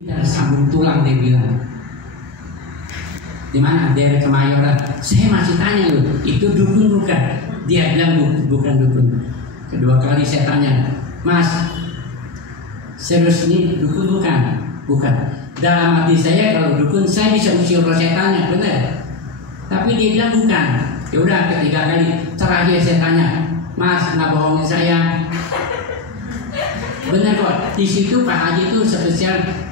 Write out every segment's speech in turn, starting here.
Dari sambung tulang dia bilang. Di mana? Daerah Kemayoran. Saya masih tanya loh, itu dukun bukan? Dia bilang bukan dukun. Kedua kali saya tanya, Mas, serius ini dukun bukan? Bukan. Dalam hati saya kalau dukun saya bisa usir roh setannya, benar. Tapi dia bilang bukan. Ya udah ketiga kali terakhir saya tanya, Mas, nggak bohongin saya. Benar kok. Di situ Pak Haji itu spesial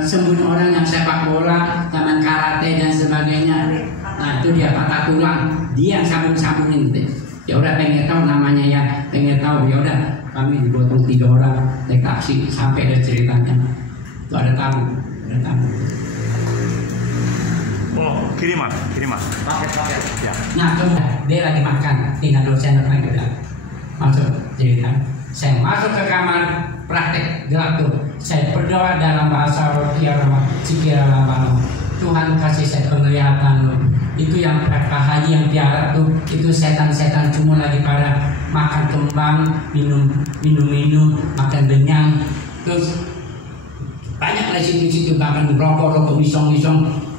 sembuhin orang yang sepak bola, taman karate dan sebagainya. Nah itu dia patah tulang, dia yang sambung-sambungin gitu. Ya udah pengen tahu namanya ya, pengen tahu ya udah kami digotong 3 orang naik taksi sampai ada ceritanya. Itu ada tamu. Oh, kiriman. Paket. Ya. Nah, dia lagi makan, tinggal dosen apa udah masuk cerita. Saya masuk ke kamar praktek gelap tuh. Saya berdoa dalam bahasa Rokiarama, Cikiralama. Tuhan kasih saya penglihatan loh. Itu yang Pak Haji yang piara tuh, itu setan-setan cuma lagi pada makan kembang, minum, makan benyang. Terus banyak lagi situ makan rokok misong.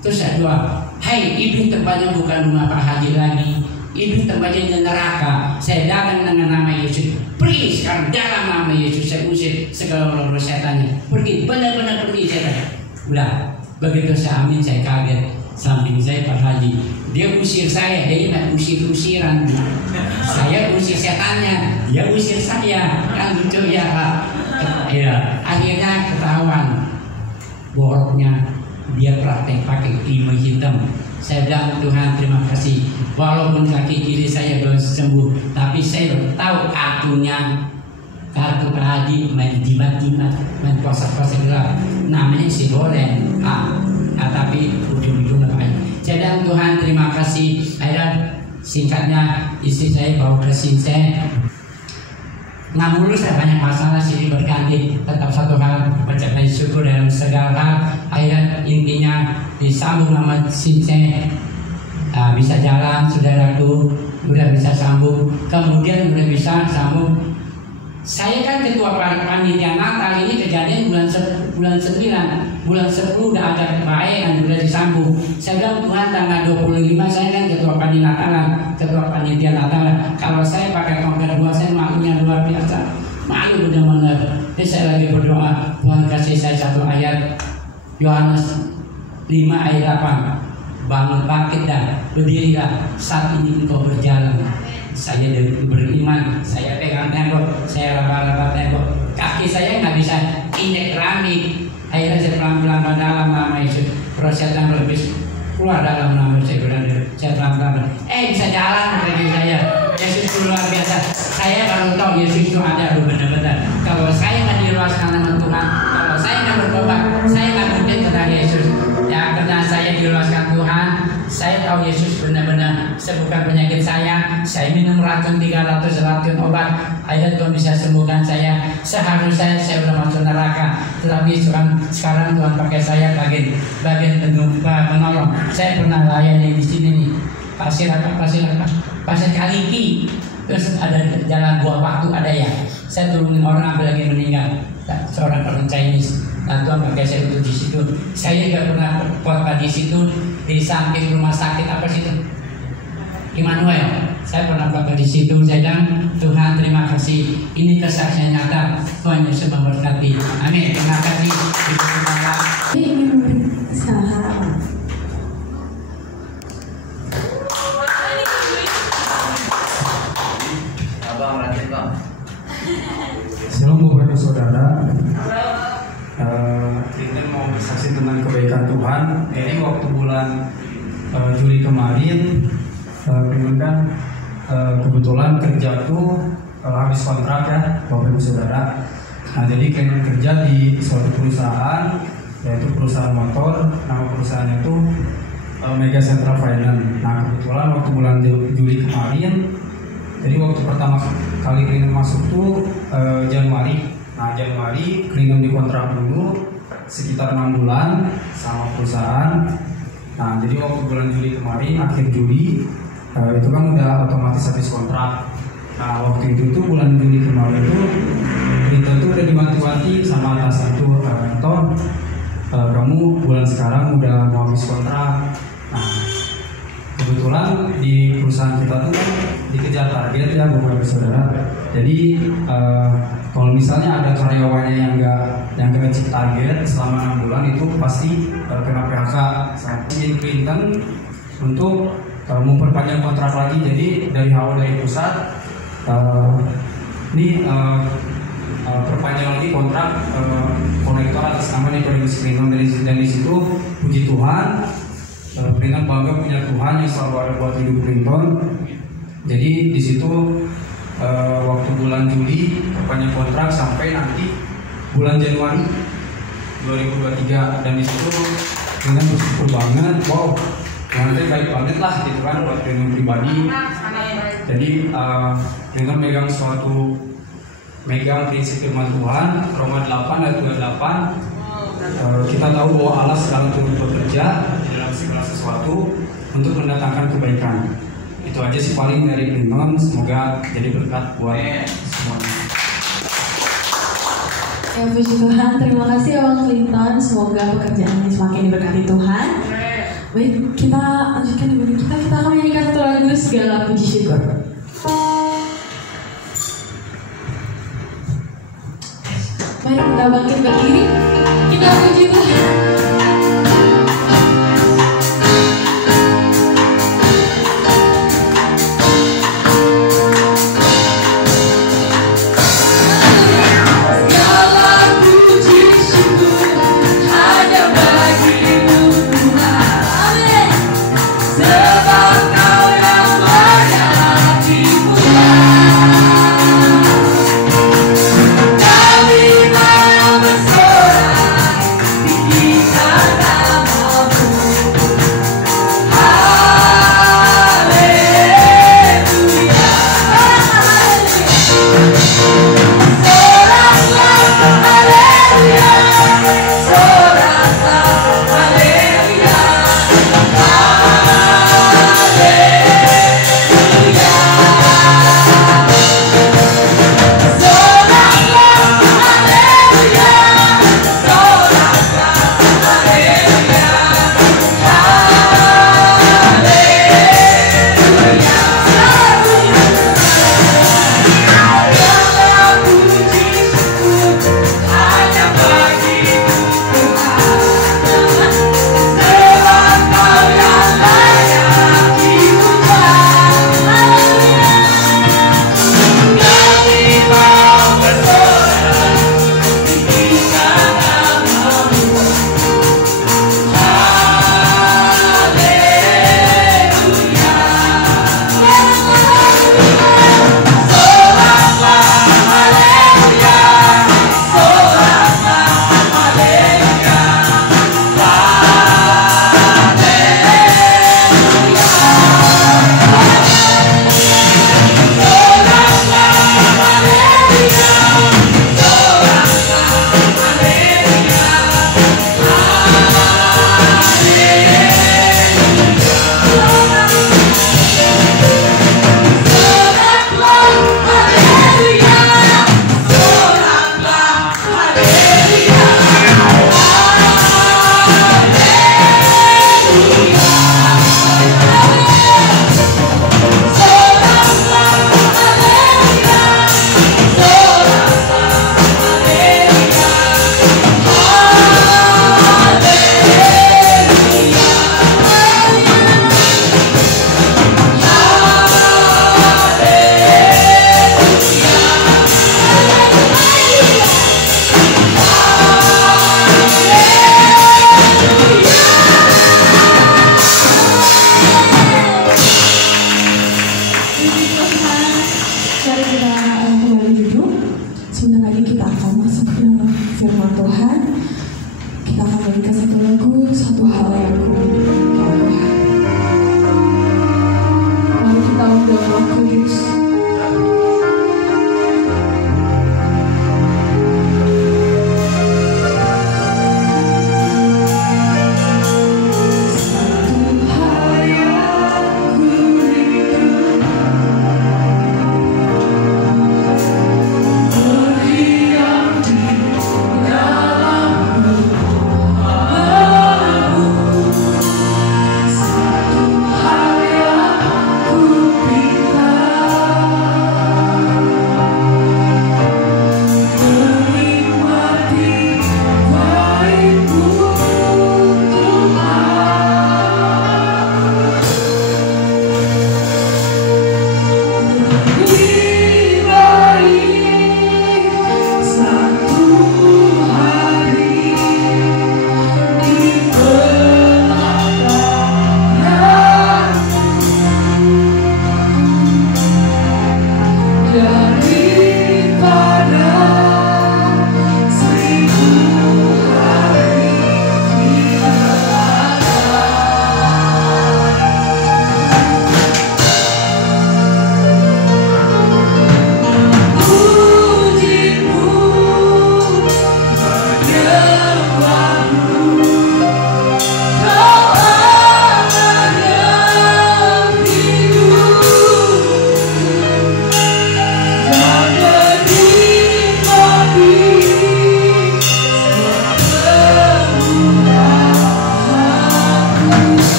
Terus saya doa, hai iblis tempatnya bukan rumah Pak Haji lagi. Iblis tempatnya di neraka. Saya datang dengan nama Yesus. Pergi sekarang dalam nama Yesus. Saya usir segala roh setannya. Pergi, benar-benar pergi setan. Udah, begitu saya amin saya kaget. Samping saya Pak Haji. Dia usir saya, dia ingat usir-usiran. Saya usir setannya, dia usir saya. Kan lucu ya Pak. Ya, akhirnya ketahuan boroknya dia praktek pakai timah hitam. Saya bilang Tuhan terima kasih. Walaupun kaki kiri saya belum sembuh, tapi saya tahu kartu Pak Haji main jimat-jimat, main puasa-puasa gelap. Namanya si goreng. Tapi ujung-ujungnya Pak Haji. Saya bilang Tuhan terima kasih. Akhirnya singkatnya istri saya bawa ke Sinseng. Nggak mulu saya banyak masalah sini berganti. Tetap satu hal mencapai syukur dalam segala hal. Akhirnya intinya disambung nama Sinseng. Bisa jalan saudaraku, udah bisa sambung, kemudian udah bisa sambung. Saya kan ketua panitia Natal, ini kejadian bulan 9, bulan 10 udah ada baik udah disambung. Saya bilang Tuhan tanggal 25 saya kan ketua panitia Natal. Kalau saya pakai tongkat 2 saya malunya luar biasa, malu benar-benar. Jadi saya lagi berdoa Tuhan kasih saya satu ayat Yohanes 5 ayat 8. Bangun bangkit dan berdirilah, saat ini engkau berjalan. Saya beriman, saya pegang tembok, saya laba-laba tembok. Kaki saya nggak bisa injek keramik. Akhirnya saya pelan-pelan ke dalam nama Yesus. Persetan lebih keluar dalam nama saya berada. Saya pelan-pelan. Bisa jalan kaki saya. Yesus luar biasa. Saya baru tahu Yesus itu ada benar-benar. Kalau saya nggak diluaskan nama Tuhan, kalau saya nggak bertobat, saya nggak mungkin kenal Yesus. Ya karena saya diluaskan Tuhan, saya tahu Yesus benar-benar sembuhkan penyakit saya. Saya minum 300 racun obat, akhirnya Tuhan bisa sembuhkan saya. Seharusnya saya sudah masuk neraka, tetapi sekarang Tuhan pakai saya bagian penolong. Saya pernah layani di sini nih, pasir Kaliki. Terus ada jalan buah waktu ada ya. Saya turunin orang ambil lagi meninggal, seorang orang Chinese. Nah Tuhan pakai saya untuk di situ. Saya juga pernah khotbah di situ di samping rumah sakit apa situ? Immanuel. Saya pernah khotbah di situ. Saya bilang Tuhan terima kasih. Ini kesaksian nyata. Tuhan Yesus memberkati. Amin. Terima kasih. Shalom Bapak Ibu Saudara. Kita mau bersaksi tentang kebaikan Tuhan. Ini waktu bulan Juli kemarin, kebetulan kerja tuh habis kontrak ya, Bapak Ibu Saudara. Nah jadi kalian kerja di suatu perusahaan, yaitu perusahaan motor. Nama perusahaannya itu Mega Central Finance. Nah kebetulan waktu bulan Juli kemarin, jadi waktu pertama kali kalian masuk tuh Januari. Nah Januari kalian dikontrak dulu sekitar 6 bulan sama perusahaan. Nah jadi waktu bulan Juli kemarin, akhir Juli itu kan udah otomatis habis kontrak. Nah waktu itu tuh bulan Juli kemarin tuh kita tuh udah diwanti-wanti sama atasan tuh Ton, kamu bulan sekarang udah mau habis kontrak. Nah, kebetulan di perusahaan kita tuh kan dikejar target ya Bapak Ibu Saudara. Jadi kalau misalnya ada karyawannya yang nggak achieve target selama 6 bulan itu pasti kena PHK. Sampai Clinton untuk memperpanjang kontrak lagi. Jadi dari awal dari pusat ini perpanjang lagi kontrak konektor atas nama Nicodemus Clinton. Dan di situ puji Tuhan, Clinton bangga punya Tuhan yang selalu ada buat hidup Clinton. Jadi di situ waktu bulan Juli perpanjang kontrak sampai nanti bulan Januari 2023. Dan di situ Clinton bersyukur banget, wow, nanti baik banget lah gitu kan buat Clinton pribadi. Jadi Clinton megang prinsip firman Tuhan Roma 8 ayat 28. Kita tahu bahwa Allah sedang turut bekerja di dalam segala sesuatu untuk mendatangkan kebaikan. Itu aja sih paling dari Clinton. Semoga jadi berkat buat semuanya. Ya puji Tuhan, terima kasih Abang Clinton. Semoga pekerjaannya semakin diberkati Tuhan. Baik, kita lanjutkan ibadah kita. Kita akan menyanyikan satu lagu segala puji syukur. Mari kita bangkit berdiri, kita puji Tuhan.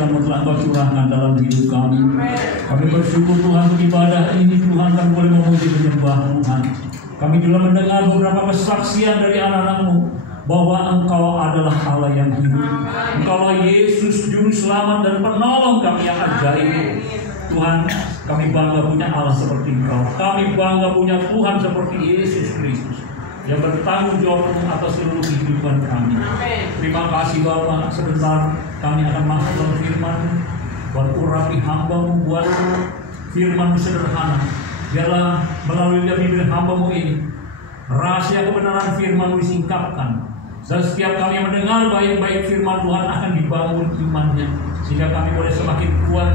anugerahkan telah Engkau curahkan dalam hidup kami. Kami bersyukur Tuhan untuk ibadah ini Tuhan, kami boleh memuji menyembah Tuhan. Kami juga mendengar beberapa kesaksian dari anak-anak-Mu bahwa Engkau adalah Allah yang hidup. Engkaulah Yesus Juru Selamat dan Penolong kami yang ajaib. Tuhan, kami bangga punya Allah seperti Engkau. Kami bangga punya Tuhan seperti Yesus Kristus yang bertanggung jawab atas seluruh kehidupan kami. Terima kasih Bapak. Sebentar kami akan masuk dalam firman. Berurapi hamba-Mu, buat firman-Mu sederhana. Biarlah melalui bibir hamba-Mu ini rahasia kebenaran firman-Mu disingkapkan. Dan setiap kami yang mendengar baik-baik firman Tuhan akan dibangun imannya, sehingga kami boleh semakin kuat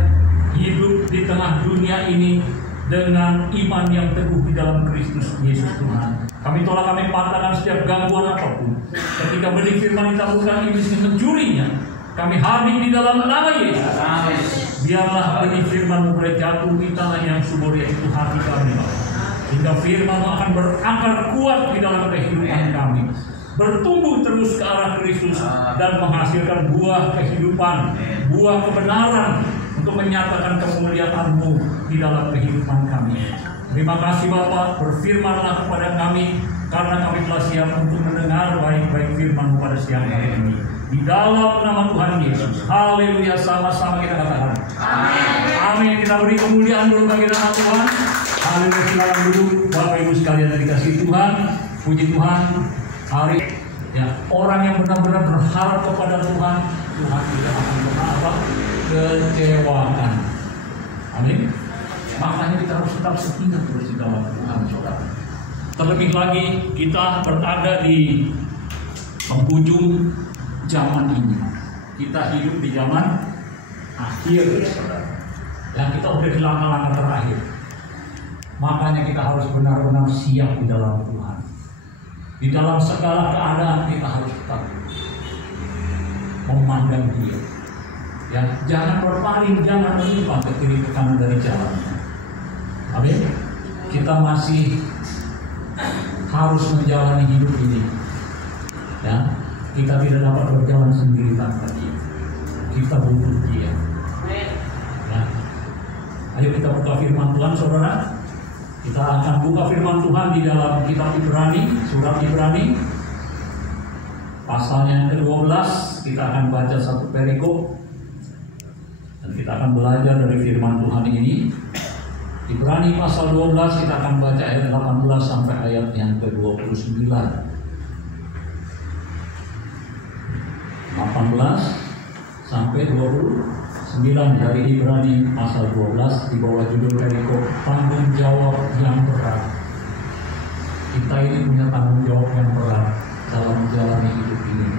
hidup di tengah dunia ini dengan iman yang teguh di dalam Kristus Yesus Tuhan. Kami tolak, kami patahkan setiap gangguan apapun. Ketika benih firman ditaburkan, iblis mencurinya. Kami hadir di dalam nama Yesus. Biarlah benih firman boleh jatuh di tanah yang subur, yaitu hati kami, sehingga firman akan berakar kuat di dalam kehidupan kami, bertumbuh terus ke arah Kristus dan menghasilkan buah kehidupan, buah kebenaran untuk menyatakan kemuliaan-Mu di dalam kehidupan kami. Terima kasih Bapak, berfirmanlah kepada kami, karena kami telah siap untuk mendengar baik-baik firman-Mu pada siang hari ini. Di dalam nama Tuhan Yesus. Haleluya, sama-sama kita katakan amin. Amin. Kita beri kemuliaan dulu bagi nama Tuhan. Haleluya, silakan duduk Bapak Ibu sekalian yang dikasihi Tuhan. Puji Tuhan, hari ya, orang yang benar-benar berharap kepada Tuhan, Tuhan tidak akan pernah kecewakan. Amin. Makanya kita harus tetap setia terus di dalam Tuhan, saudara. Terlebih lagi kita berada di penghujung zaman ini. Kita hidup di zaman akhir, saudara. Dan kita udah di langkah-langkah terakhir. Makanya kita harus benar-benar siap di dalam Tuhan. Di dalam segala keadaan kita harus tetap memandang Dia. Ya, jangan berpaling, jangan menyimpang ke kiri ke kanan dari jalannya. Amin. Kita masih harus menjalani hidup ini. Ya, kita tidak dapat berjalan sendiri tanpa Dia. Kita butuh Dia. Ya. Ayo kita buka firman Tuhan, saudara. Kita akan buka firman Tuhan di dalam kitab Ibrani, surat Ibrani, pasalnya yang ke-12. Kita akan baca satu perikop dan kita akan belajar dari firman Tuhan ini. Ibrani pasal 12, kita akan baca ayat 18 sampai ayat yang ke-29. 18 sampai 29 dari Ibrani pasal 12 di bawah judul perikop tanggung jawab yang berat. Kita ini punya tanggung jawab yang berat dalam menjalani hidup ini,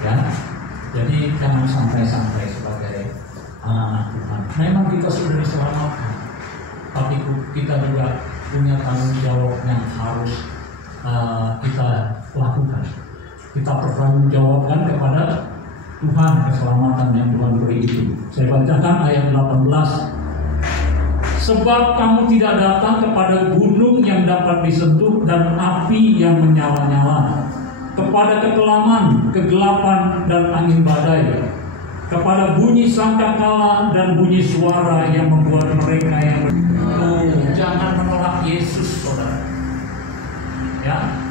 ya. Jadi jangan santai-santai sebagai anak Tuhan. Memang kita sudah diselamatkan, tapi kita juga punya tanggung jawab yang harus kita lakukan. Kita bertanggung jawabkan kepada Tuhan keselamatan yang Tuhan beri itu. Saya bacakan ayat 18. Sebab kamu tidak datang kepada gunung yang dapat disentuh dan api yang menyala-nyala, kepada kekelaman, kegelapan dan angin badai, kepada bunyi sangkakala dan bunyi suara yang membuat mereka yang jangan menolak Yesus, saudara. Ya,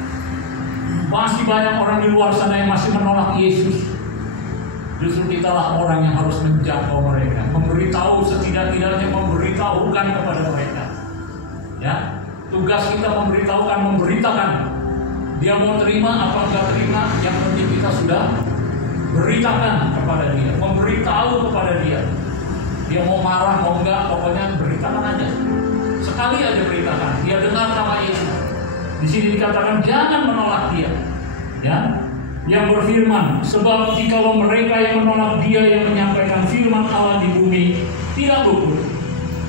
masih banyak orang di luar sana yang masih menolak Yesus. Justru kitalah orang yang harus menjangkau mereka, memberitahu, setidak-tidaknya memberitahukan kepada mereka. Ya, tugas kita memberitakan. Dia mau terima apa enggak terima, yang penting kita sudah beritakan kepada dia, memberitahu kepada dia. Dia mau marah mau enggak, pokoknya beritakan aja. Sekali aja beritakan. Dia dengar nama Yesus. Di sini dikatakan jangan menolak dia. Ya. Yang berfirman, sebab jikalau mereka yang menolak Dia yang menyampaikan firman Allah di bumi tidak luput,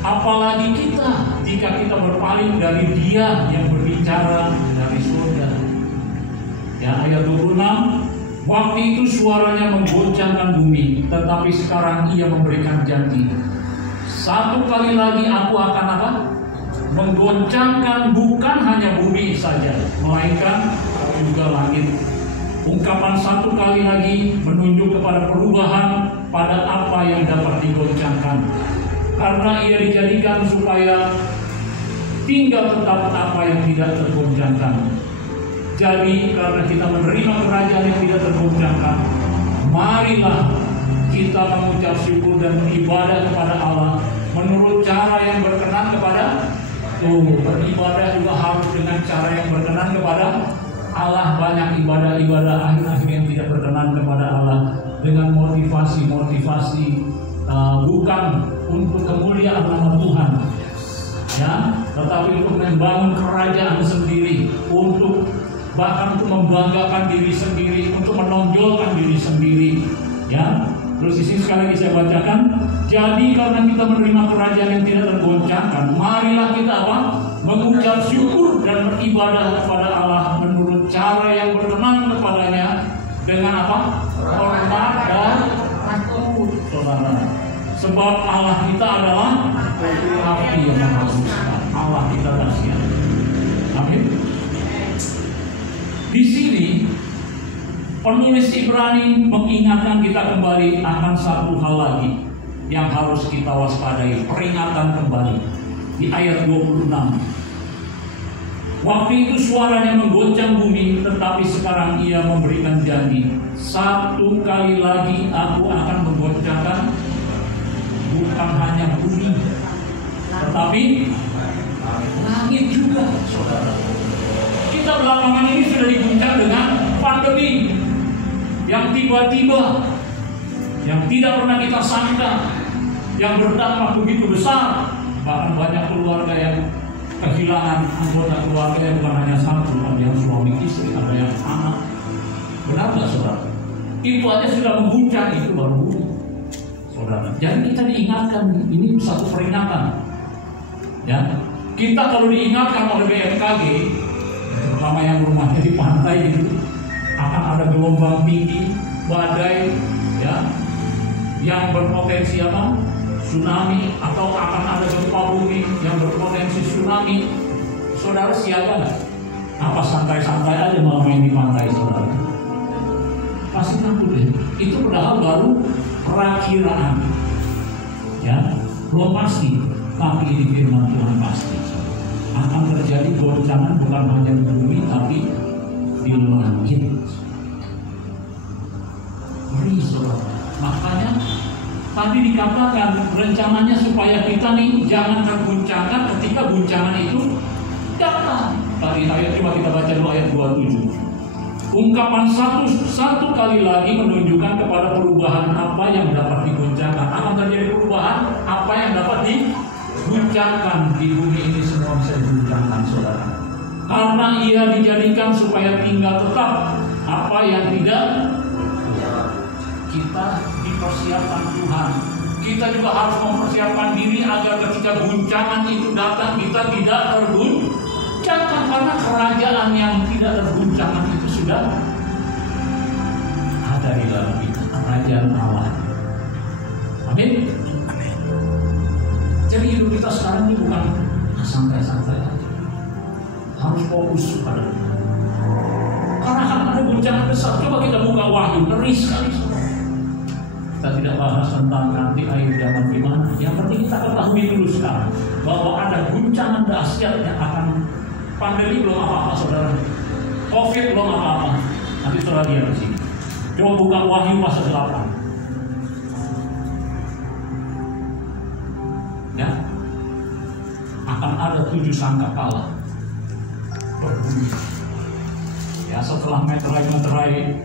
apalagi kita jika kita berpaling dari Dia yang berbicara dari surga. Ya, ayat 26, waktu itu suaranya menggoncangkan bumi, tetapi sekarang Ia memberikan janji. Satu kali lagi aku akan apa? Menggoncangkan bukan hanya bumi saja, melainkan juga langit. Ungkapan satu kali lagi menunjuk kepada perubahan pada kepada apa yang dapat digoncangkan, karena ia dijadikan supaya tinggal tetap apa yang tidak tergoncangkan. Jadi karena kita menerima kerajaan yang tidak tergoncangkan, marilah kita mengucap syukur dan beribadah kepada Allah menurut cara yang berkenan kepada beribadah juga harus dengan cara yang berkenan kepada Allah. Banyak ibadah-ibadah akhir-akhir yang tidak berkenan kepada Allah dengan motivasi bukan untuk kemuliaan nama Tuhan, ya, tetapi untuk membangun kerajaan sendiri, untuk bahkan untuk membanggakan diri sendiri, untuk menonjolkan diri sendiri, ya. Terus di sini sekali lagi saya bacakan. Jadi karena kita menerima kerajaan yang tidak tergoncangkan, marilah kita apa? Mengucap syukur dan beribadah kepada Allah menurut cara yang berkenan kepadanya dengan apa? Hormat dan takut, saudara. Sebab Allah kita adalah api yang maha suci. Allah kita dahsyat. Amin. Di sini penulis Ibrani mengingatkan kita kembali akan satu hal lagi yang harus kita waspadai, peringatan kembali di ayat 26. Waktu itu suaranya menggoncang bumi, tetapi sekarang ia memberikan janji, satu kali lagi aku akan menggoncangkan bukan hanya bumi, tetapi langit juga, saudara. Kita belakangan ini sudah diguncang dengan pandemi yang tiba-tiba, yang tidak pernah kita sangka, yang berdampak begitu besar. Bahkan banyak keluarga yang kehilangan anggota keluarga yang bukan hanya satu, ada yang suami istri, ada yang anak. Benar nggak, saudara? Itu aja sudah mengguncang, itu baru bumi, saudara. Jadi kita diingatkan, ini satu peringatan, ya. Kita kalau diingatkan oleh BMKG, terutama yang rumahnya di pantai itu, akan ada gelombang tinggi, badai, ya, yang berpotensi apa? Tsunami, atau akan ada gempa bumi yang berpotensi tsunami. Saudara siapa nggak? Apa santai-santai aja mau main di pantai, saudara? Pasti takut deh. Itu padahal baru perakiraan, ya, belum pasti. Tapi ini firman Tuhan pasti akan terjadi goncangan bukan hanya di bumi tapi di langit. Ngeri, saudara. Makanya tadi dikatakan rencananya supaya kita nih jangan terguncangkan ketika guncangan itu datang. Tadi ayat, coba kita baca dulu ayat 27. Ungkapan satu kali lagi menunjukkan kepada perubahan apa yang dapat diguncangkan. Akan terjadi perubahan apa yang dapat diguncangkan di bumi ini, semua bisa diguncangkan, saudara. Karena ia dijadikan supaya tinggal tetap apa yang tidak, kita dipersiapkan Tuhan. Kita juga harus mempersiapkan diri agar ketika guncangan itu datang kita tidak terguncangkan, karena kerajaan yang tidak terguncangkan itu sudah ada di dalam kita, kerajaan Allah. Amin. Jadi hidup kita sekarang ini bukan santai-santai aja, harus fokus pada Tuhan. Karena akan ada guncangan besar. Coba kita buka Wahyu, ngeri sekali. Kita tidak bahas tentang nanti akhir zaman gimana. Yang penting kita ketahui dulu sekarang bahwa ada guncangan dahsyat yang akan. Pandemi belum apa-apa, saudara. Covid belum apa-apa. Nanti saudara lihat di sini. Coba buka Wahyu pasal 8. Ya, akan ada 7 sangkakala berbunyi. Ya, setelah meterai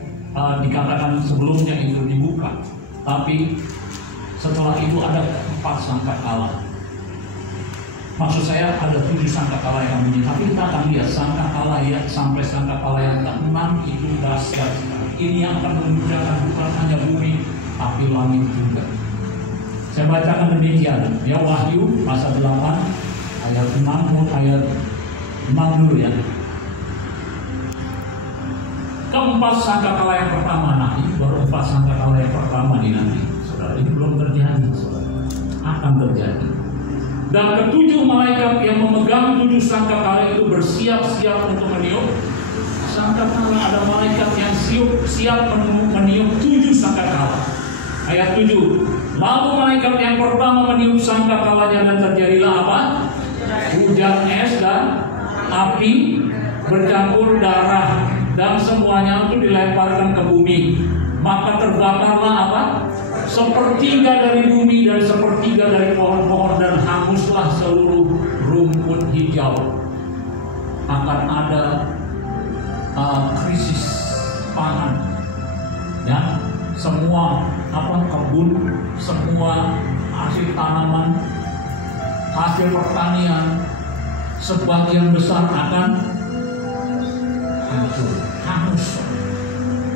dikatakan sebelumnya itu dibuka, tapi setelah itu ada 4 sangkakala. Maksud saya ada 7 sangkakala yang bunyi, tapi kita akan lihat sangkakala ya sampai sangkakala yang ke-6 itu dahsyat sekali. Ini yang akan menunjukkan bukan hanya bumi, tapi langit juga. Saya bacakan demikian, ya, Wahyu pasal 8 ayat 6 ayat 6 dulu ya. Keempat sangkakala yang pertama, nah ini baru 4 sangkakala yang pertama nih nanti, saudara. Ini belum terjadi, saudara. Akan terjadi. Dan ke-7 malaikat yang memegang 7 sangkakala itu bersiap-siap untuk meniup sangkakala. Ada malaikat yang siap meniup 7 sangkakala. Ayat 7. Lalu malaikat yang pertama meniup sangkakalanya dan terjadilah apa? Hujan es dan api bercampur darah dan semuanya itu dilemparkan ke bumi. Maka terbakarlah apa? Sepertiga dari bumi dan sepertiga dari pohon-pohon dan hanguslah seluruh rumput hijau. Akan ada krisis pangan, ya, semua kebun, semua hasil tanaman, hasil pertanian sebagian besar akan hancur, hangus,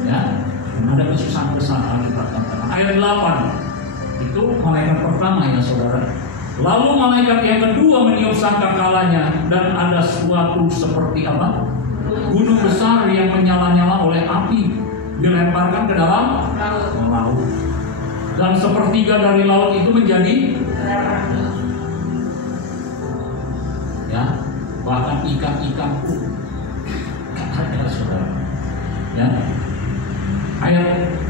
ya, ada kesusahan besar akibat tantangan. Ayat 8 itu malaikat pertama, ya saudara. Lalu malaikat yang kedua meniup sangkakalanya dan ada suatu seperti apa? Gunung besar yang menyala-nyala oleh api dilemparkan ke dalam laut. Dan sepertiga dari laut itu menjadi ya, bahkan ikan-ikan pun ada, saudara. Ya.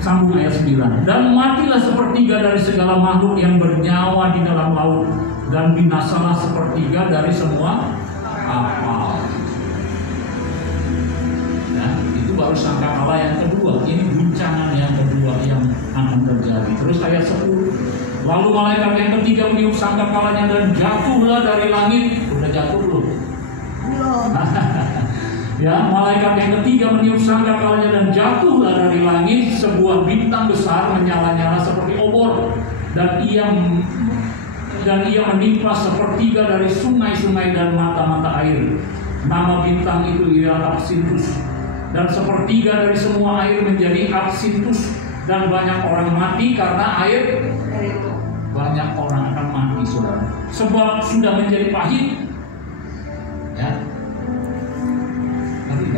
Sambung ayat 9. Dan matilah sepertiga dari segala makhluk yang bernyawa di dalam laut, dan binasalah sepertiga dari semua kapal. Ya, itu baru sangkakala yang kedua. Ini guncangan yang kedua yang akan terjadi. Terus ayat 10. Lalu malaikat yang ketiga meniup sangkakalanya dan jatuhlah dari langit. Udah jatuh belum? Belum. Ya, malaikat yang ketiga meniup sangkakalanya dan jatuhlah dari langit sebuah bintang besar menyala-nyala seperti obor, dan ia menimpa sepertiga dari sungai-sungai dan mata-mata air. Nama bintang itu ialah Absintus, dan sepertiga dari semua air menjadi Absintus, dan banyak orang mati karena air. Banyak orang akan mati, saudara, sebab sudah menjadi pahit. Ya.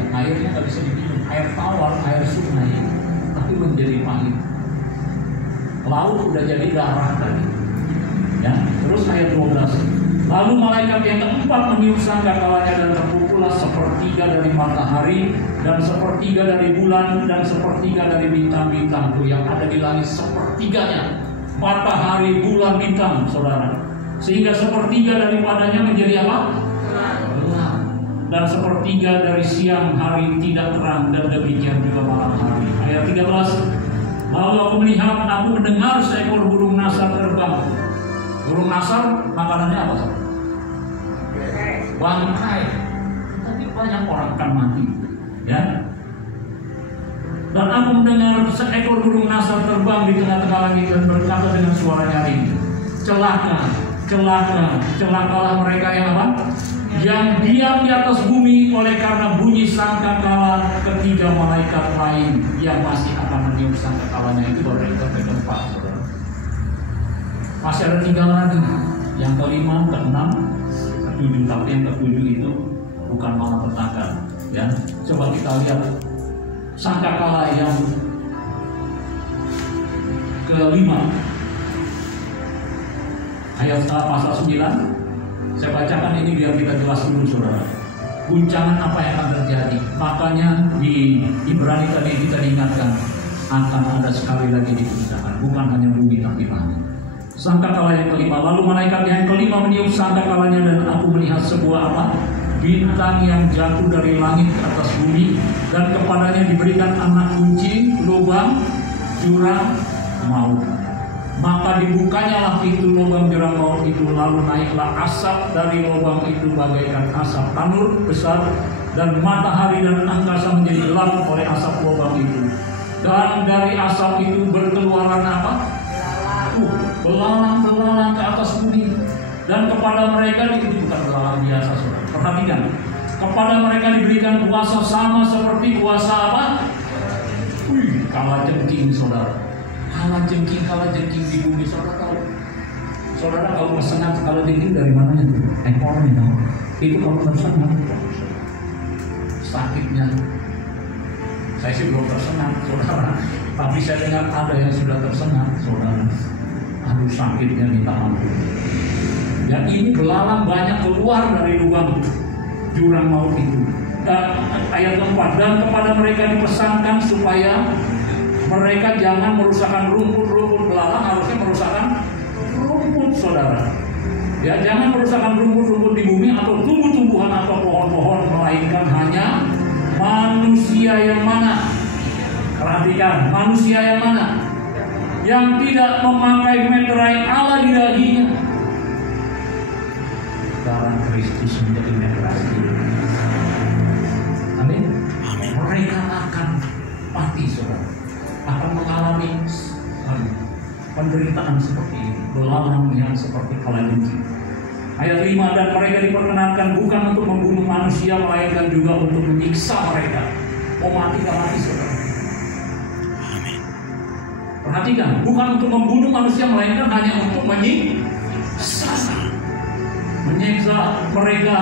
Airnya nggak bisa diminum, air tawar, air sungai, tapi menjadi pahit. Laut udah jadi darah tadi. Ya, terus ayat 12. Lalu malaikat yang keempat meniup sangkakalanya dan terpukullah sepertiga dari matahari dan sepertiga dari bulan dan sepertiga dari bintang-bintang tuh yang ada di langit, sepertiganya matahari, bulan, bintang, saudara. Sehingga sepertiga daripadanya menjadi apa? Dan sepertiga dari siang hari tidak terang, dan demikian juga malam hari. Ayat 13. Lalu aku melihat, aku mendengar seekor burung nasar terbang. Burung nasar makanannya apa? Bangkai. Tapi banyak orang akan mati, ya. Dan aku mendengar seekor burung nasar terbang di tengah-tengah langit dan berkata dengan suara nyaring, celaka, celaka, celakalah mereka yang apa? Yang diam di atas bumi oleh karena bunyi sangkakala ketiga malaikat lain yang masih akan meniup sangkakalanya. Itu baru yang keempat, saudara. Masih ada 3 lagi, yang kelima, keenam, ketujuh. Tapi yang ketujuh itu bukan malapetaka, ya. Coba kita lihat sangkakala yang kelima, ayat pasal 9. Saya bacakan ini biar kita jelas dulu, saudara. Guncangan apa yang akan terjadi. Makanya di Ibrani tadi kita diingatkan akan ada sekali lagi diguncangan, bukan hanya bumi tapi langit. Sangkakala yang kelima. Lalu malaikat yang kelima meniup sangkakalanya dan aku melihat sebuah apa? Bintang yang jatuh dari langit ke atas bumi, dan kepadanya diberikan anak kunci, lubang, jurang, maut. Maka dibukanya lah pintu lubang jurang maut itu, lalu naiklah asap dari lubang itu bagaikan asap tanur besar, dan matahari dan angkasa menjadi gelap oleh asap lubang itu. Dan dari asap itu berkeluaran apa? Belalang-belalang ke atas bumi. Dan kepada mereka itu bukan belalang biasa, saudara. Perhatikan, kepada mereka diberikan kuasa sama seperti kuasa apa? Kalajengking, saudara. Kalajengking di bumi, saudara tahu. Saudara kalau pesengan kalajengking dari mananya tuh? Ekornya tahu. Itu kalau tersengat sakitnya. Saya sih belum tersengat, saudara. Tapi saya dengar ada yang sudah tersengat, saudara. Aduh, sakitnya minta ampun. Dan ini belalang banyak keluar dari lubang jurang maut itu. Ayat 4. Dan kepada mereka dipesankan supaya mereka jangan merusakkan rumput-rumput belalang, harusnya merusakkan rumput, saudara. Ya, jangan merusakkan rumput-rumput di bumi atau tumbuh-tumbuhan atau pohon-pohon, melainkan hanya manusia yang mana? Perhatikan, manusia yang mana? Yang tidak memakai meterai Allah di dahinya. Darah Kristus menjadi meterai. Amin. Mereka akan mati, saudara. Akan mengalami penderitaan seperti ini, belalang yang seperti kalajengking. Ayat 5, dan mereka diperkenankan bukan untuk membunuh manusia, melainkan juga untuk menyiksa mereka. Mau mati gak mati, saudara. Perhatikan, bukan untuk membunuh manusia, melainkan hanya untuk menyiksa mereka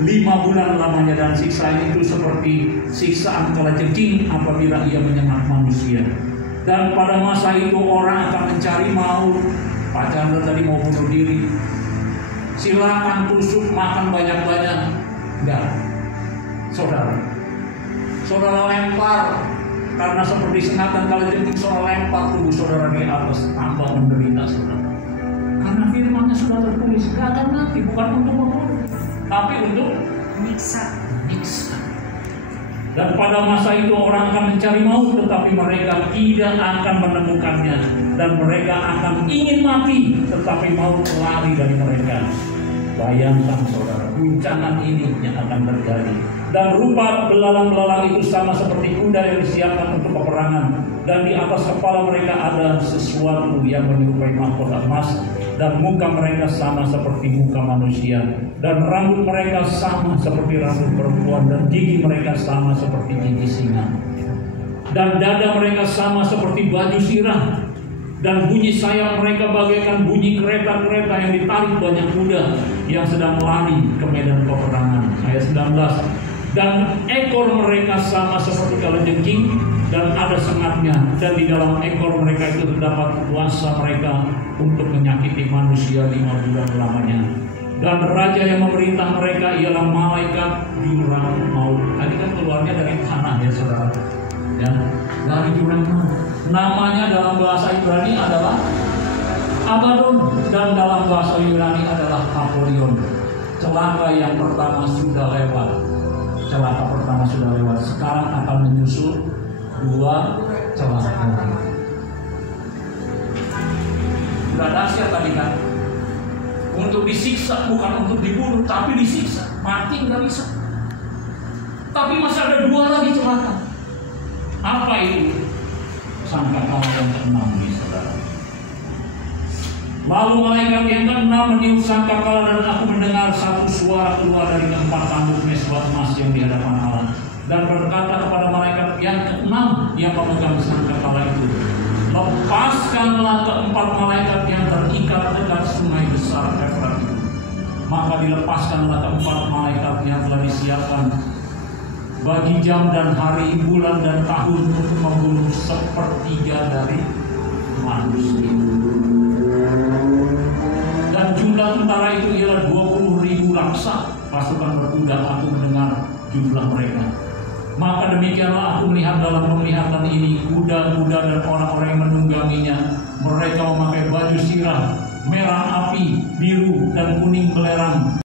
5 bulan lamanya. Dan siksaan itu seperti siksaan kalajengking apabila ia menyengat manusia. Dan pada masa itu orang akan mencari maut. Pak Chandra tadi mau bunuh diri, silakan tusuk, makan banyak-banyak. Enggak, saudara lempar, karena seperti sengatan kalajengking, saudara lempar tubuh saudara di atas, tambah menderita saudara. Karena firman-Nya sudah tertulis, gak akan mati, bukan untuk membunuh, tapi untuk menyiksa. Dan pada masa itu orang akan mencari maut, tetapi mereka tidak akan menemukannya. Dan mereka akan ingin mati, tetapi maut lari dari mereka. Bayangkan saudara, guncangan ini yang akan terjadi. Dan rupa belalang-belalang itu sama seperti kuda yang disiapkan untuk peperangan. Dan di atas kepala mereka ada sesuatu yang menyerupai mahkota emas. Dan muka mereka sama seperti muka manusia. Dan rambut mereka sama seperti rambut perempuan. Dan gigi mereka sama seperti gigi singa. Dan dada mereka sama seperti baju sirah. Dan bunyi sayap mereka bagaikan bunyi kereta-kereta yang ditarik banyak kuda yang sedang lari ke medan peperangan. Ayat 19. Dan ekor mereka sama seperti kalajengking, dan ada sengatnya, dan di dalam ekor mereka itu terdapat kuasa mereka untuk menyakiti manusia 5 bulan lamanya. Dan raja yang memerintah mereka ialah malaikat jurang maut. Tadi kan keluarnya dari tanah ya saudara, ya, dari jurang maut. Namanya dalam bahasa Ibrani adalah Abaddon, dan dalam bahasa Yunani adalah Apollyon. Celaka yang pertama sudah lewat. Sekarang akan menyusul 2 celaka lagi. Sudah dahsyat tadi kan. Untuk disiksa, bukan untuk dibunuh, tapi disiksa. Mati nggak bisa. Tapi masih ada 2 lagi celaka. Apa itu? Sangkakala yang ke-6 nih saudara. Lalu malaikat yang ke-6 meniup sangkakala, dan aku mendengar satu suara keluar dari ke-4 tanduk mesbah emas yang di hadapan Allah, dan berkata kepada malaikat yang ke-6 yang memegang sangkakala itu, lepaskanlah ke-4 malaikat yang terikat dekat sungai besar Efrat itu. Maka dilepaskanlah ke-4 malaikat yang telah disiapkan bagi jam dan hari, bulan dan tahun, untuk membunuh 1/3 dari manusia. Dan jumlah tentara itu ialah 20.000 raksa pasukan berkuda. Aku mendengar jumlah mereka. Maka demikianlah aku melihat dalam penglihatan ini kuda-kuda dan orang-orang yang menungganginya. Mereka memakai baju sirah, merah api, biru dan kuning belerang.